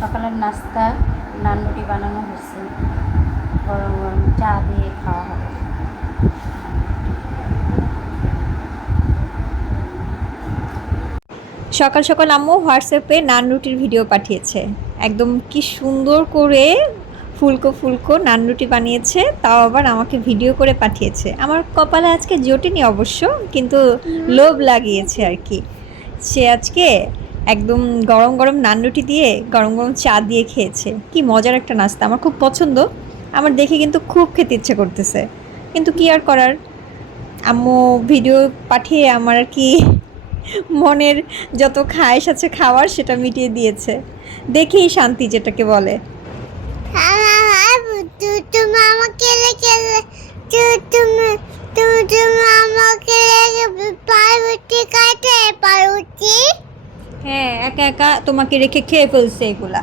সকালের নাস্তা নান রুটি বানানো হচ্ছে, গরম গরম চা দিয়ে খাওয়া হবে। সকাল সকাল আম্মু হোয়াটসঅ্যাপে নান রুটির ভিডিও পাঠিয়েছে। একদম কি সুন্দর করে ফুলকো ফুলকো নান রুটি বানিয়েছে, তাও আবার আমাকে ভিডিও করে পাঠিয়েছে। আমার কপালে আজকে জোটেনি অবশ্য, কিন্তু লোভ লাগিয়েছে আর কি। সে আজকে একদম গরম গরম নান রুটি দিয়ে গরম গরম চা দিয়ে খেয়েছে। কি মজার একটা নাস্তা, আমার খুব পছন্দ। আমার দেখে কিন্তু খুব খেতে ইচ্ছে করতেছে, কিন্তু কি আর করার, আম্মু ভিডিও পাঠিয়ে আমার আর কি মনের যত খায়েশ আছে খাওয়ার সেটা মিটিয়ে দিয়েছে। দেখেই শান্তি যেটাকে বলে। তুমি আমাকে রেখে তুমি তুমি আমাকে রেখে পাউরুটি খাইতে পাউরুটি। হ্যাঁ, একা একা তোমাকে রেখে খেয়ে ফেলছে এগুলা।